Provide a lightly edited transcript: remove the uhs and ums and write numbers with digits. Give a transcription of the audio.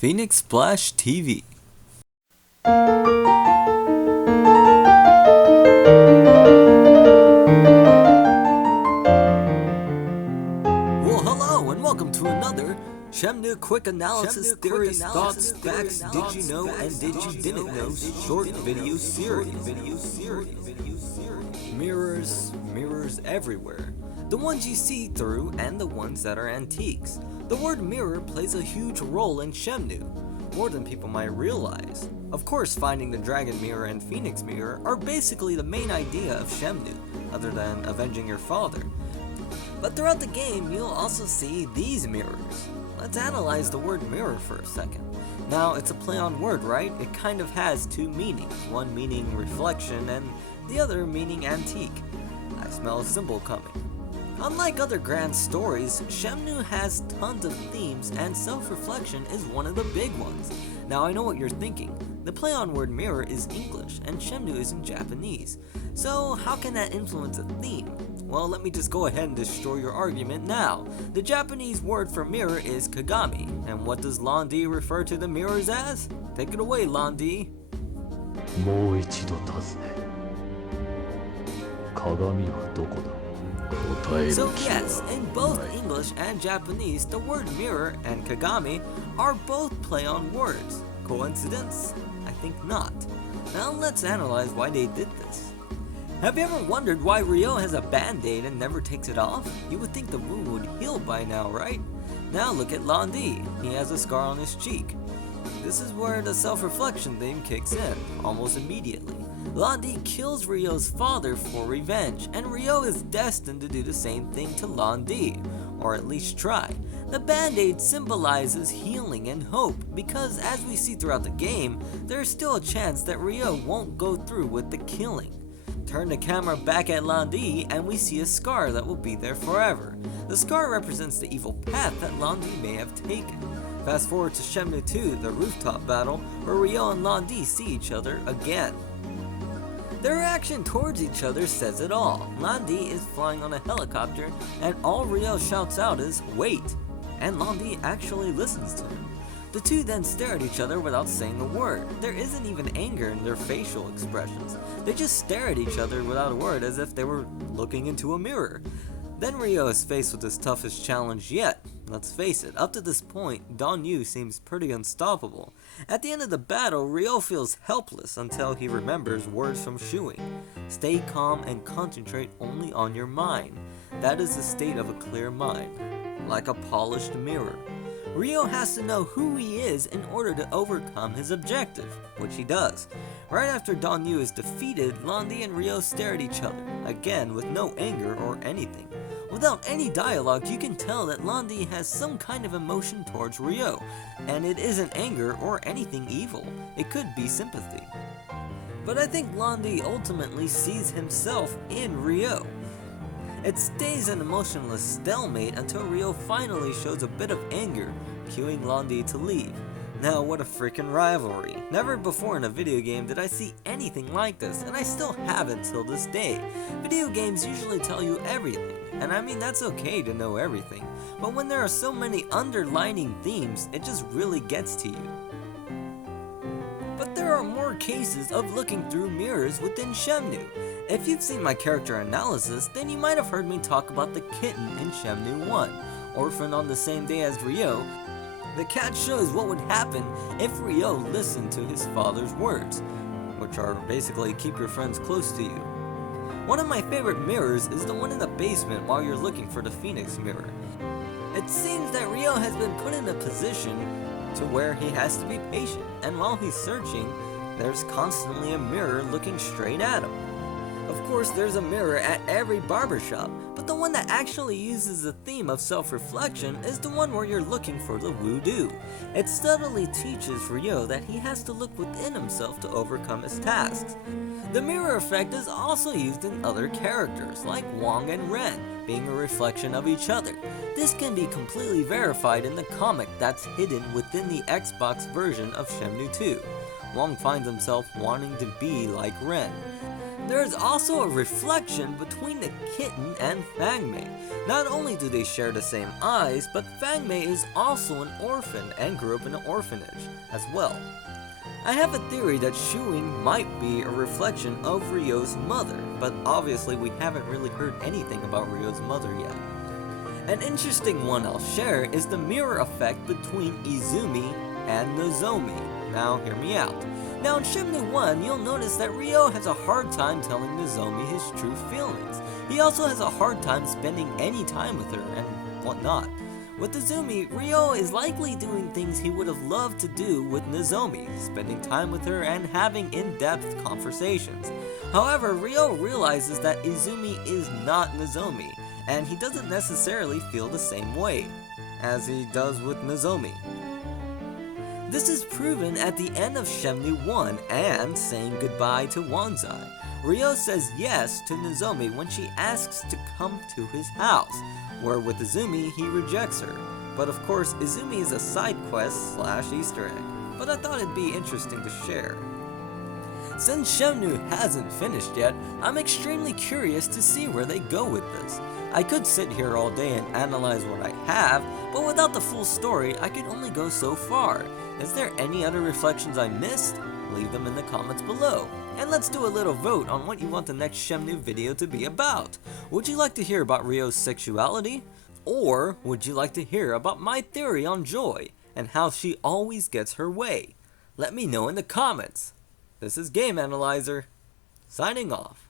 Phoenix Splash TV. Well, hello and welcome to another Shenmue Quick Analysis Theories, Thoughts, Facts, Did You Know and Did You Didn't Know short video series. Mirrors everywhere. The ones you see through and the ones that are antiques. The word mirror plays a huge role in Shenmue, more than people might realize. Of course, finding the Dragon Mirror and Phoenix Mirror are basically the main idea of Shenmue, other than avenging your father. But throughout the game, you'll also see these mirrors. Let's analyze the word mirror for a second. Now, it's a play on word, right? It kind of has two meanings, one meaning reflection and the other meaning antique. I smell a symbol coming. Unlike other grand stories, Shenmue has tons of themes and self-reflection is one of the big ones. Now I know what you're thinking. The play on word mirror is English and Shenmue is in Japanese. So how can that influence a theme? Well, let me just go ahead and destroy your argument now. The Japanese word for mirror is kagami, and what does Londi refer to the mirrors as? Take it away, Londi. もう一度尋ね鏡はどこだ So yes, in both English and Japanese, the word mirror and kagami are both play on words. Coincidence? I think not. Now let's analyze why they did this. Have you ever wondered why Ryo has a band-aid and never takes it off? You would think the wound would heal by now, right? Now look at Londi. He has a scar on his cheek. This is where the self-reflection theme kicks in, almost immediately. Londi kills Ryo's father for revenge, and Ryo is destined to do the same thing to Londi, or at least try. The band-aid symbolizes healing and hope, because as we see throughout the game, there is still a chance that Ryo won't go through with the killing. Turn the camera back at Londi, and we see a scar that will be there forever. The scar represents the evil path that Londi may have taken. Fast forward to Shenmue 2, the rooftop battle, where Ryo and Londi see each other again. Their reaction towards each other says it all. Londi is flying on a helicopter, and all Ryo shouts out is, "Wait!" And Londi actually listens to him. The two then stare at each other without saying a word. There isn't even anger in their facial expressions. They just stare at each other without a word as if they were looking into a mirror. Then Ryo is faced with his toughest challenge yet. Let's face it, up to this point, Don Yu seems pretty unstoppable. At the end of the battle, Ryo feels helpless until he remembers words from Shuing. Stay calm and concentrate only on your mind. That is the state of a clear mind, like a polished mirror. Ryo has to know who he is in order to overcome his objective, which he does. Right after Don Yu is defeated, Londi and Ryo stare at each other, again with no anger or anything. Without any dialogue, you can tell that Londi has some kind of emotion towards Ryo, and it isn't anger or anything evil. It could be sympathy. But I think Londi ultimately sees himself in Ryo. It stays an emotionless stalemate until Ryo finally shows a bit of anger, cueing Londi to leave. Now what a freaking rivalry. Never before in a video game did I see anything like this, and I still haven't till this day. Video games usually tell you everything, and I mean that's okay to know everything, but when there are so many underlining themes, it just really gets to you. But there are more cases of looking through mirrors within Shenmue. If you've seen my character analysis, then you might have heard me talk about the kitten in Shenmue 1. Orphaned on the same day as Ryo, the cat shows what would happen if Ryo listened to his father's words, which are basically keep your friends close to you. One of my favorite mirrors is the one in the basement while you're looking for the Phoenix Mirror. It seems that Ryo has been put in a position to where he has to be patient, and while he's searching, there's constantly a mirror looking straight at him. Of course, there's a mirror at every barbershop, but the one that actually uses the theme of self-reflection is the one where you're looking for the voodoo. It subtly teaches Ryo that he has to look within himself to overcome his tasks. The mirror effect is also used in other characters, like Wong and Ren, being a reflection of each other. This can be completely verified in the comic that's hidden within the Xbox version of Shenmue 2. Wong finds himself wanting to be like Ren. There is also a reflection between the kitten and Fangmei. Not only do they share the same eyes, but Fangmei is also an orphan and grew up in an orphanage as well. I have a theory that Shuing might be a reflection of Ryo's mother, but obviously we haven't really heard anything about Ryo's mother yet. An interesting one I'll share is the mirror effect between Izumi and Nozomi. Now hear me out. Now in Shenmue 1, you'll notice that Ryo has a hard time telling Nozomi his true feelings. He also has a hard time spending any time with her and whatnot. With Izumi, Ryo is likely doing things he would have loved to do with Nozomi, spending time with her and having in-depth conversations. However, Ryo realizes that Izumi is not Nozomi, and he doesn't necessarily feel the same way as he does with Nozomi. This is proven at the end of Shenmue 1 and saying goodbye to Wanzai. Ryo says yes to Nozomi when she asks to come to his house, where with Izumi he rejects her. But of course, Izumi is a side quest / Easter egg, but I thought it'd be interesting to share. Since Shenmue hasn't finished yet, I'm extremely curious to see where they go with this. I could sit here all day and analyze what I have, but without the full story, I can only go so far. Is there any other reflections I missed? Leave them in the comments below. And let's do a little vote on what you want the next Shenmue video to be about. Would you like to hear about Ryo's sexuality? Or would you like to hear about my theory on Joy and how she always gets her way? Let me know in the comments. This is Game Analyzer, signing off.